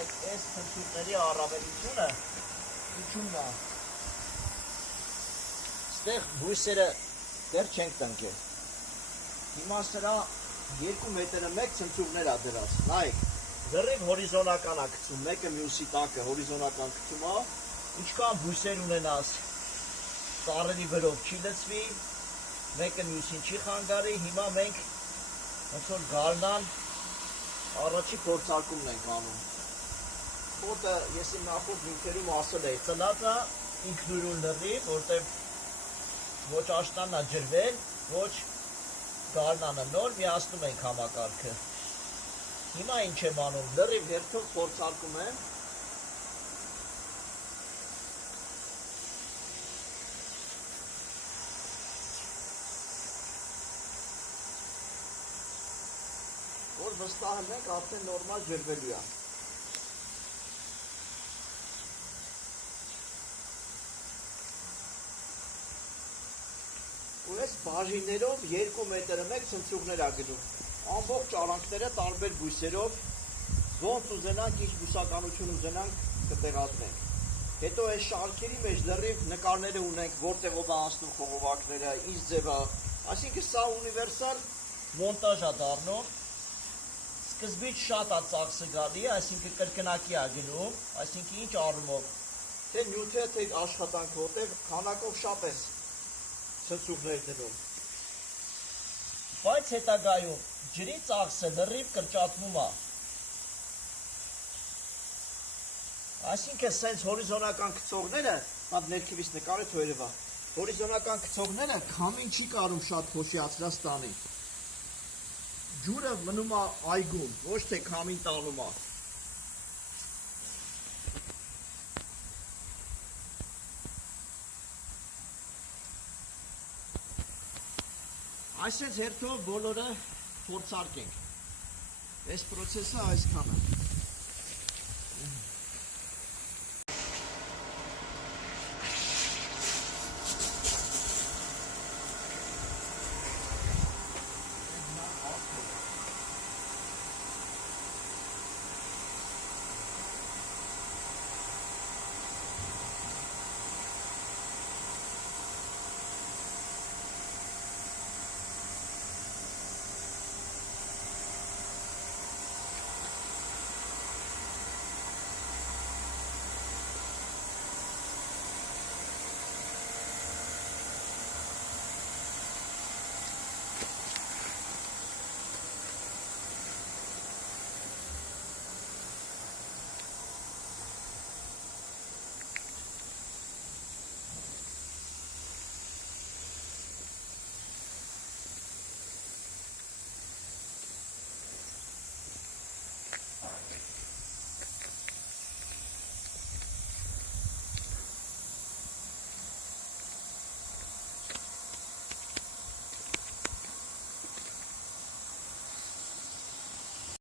այս ցնցուկների առավելությունը ինչու՞մն է։ Ստեղ բույսերը դեռ չենք տնկել։ Հիմա սրա 2 մետրը մեկ ցնցուկներ է դրած։ Նայեք, լրիվ հորիզոնական է գցում, մեկը մյուսի տակը հորիզոնական գցում է, ինչքան բույսեր ունենաս ծառերի վրով չի լցվի, մեկը մյուսին չի խանգարի։ Հիմա մենք ոնց որ գարնան առաջի փորձարկումն ենք անում։ Խոտը ես իմ նախորդ նյութերում ասել էի, ծնածը ինքնուրույն լրիվ, որտեղ ոչ աշնանն է ջրվել, ոչ գարնանը նոր, միացնում ենք համակարգը։ Հիմա ինչ եմ անում, լրիվ հերթով փորձարկում եմ։ Որ վստահ ենք արդեն նորմալ ջրվելու է։ Ու այս բաժիններով 2 մետրը մեկ ցնցուկներ է գնում։ Ամբողջ արանքները տարբեր բույսերով, ոնց ուզենանք, ինչ բուսականություն ուզենանք կտեղադրենք։ Հետո այս շարքերի մեջ լրիվ նկարները ունենք, որտեղով է անցնում խողովակները, ինչ ձև է, այսինքն սա ունիվերսալ մոնտաժ է դառնում։ Սկզբից շատ է ծախսը գալի, այսինքն կրկնակի է գնում, այսինքն ինչ առումով, թե նյութը, թե աշխատանքը, որտեղ քանակով շատ է ցնցուկներ դնում։ Բայց հետագայում ջրի ծախսը լրիվ կրճատվում է։ Այսինքն սենց հորիզոնական գծողները, հատ ներքևից նկարը թող երևա, հորիզոնական գծողները քամին չի կարում շատ փոշիացրած տանի։ Ջուրը մնում է այգում, ոչ թե քամին տանում է։ Այսպես հերթով բոլորը փորձարկենք։ Այս process-ը այսքան է։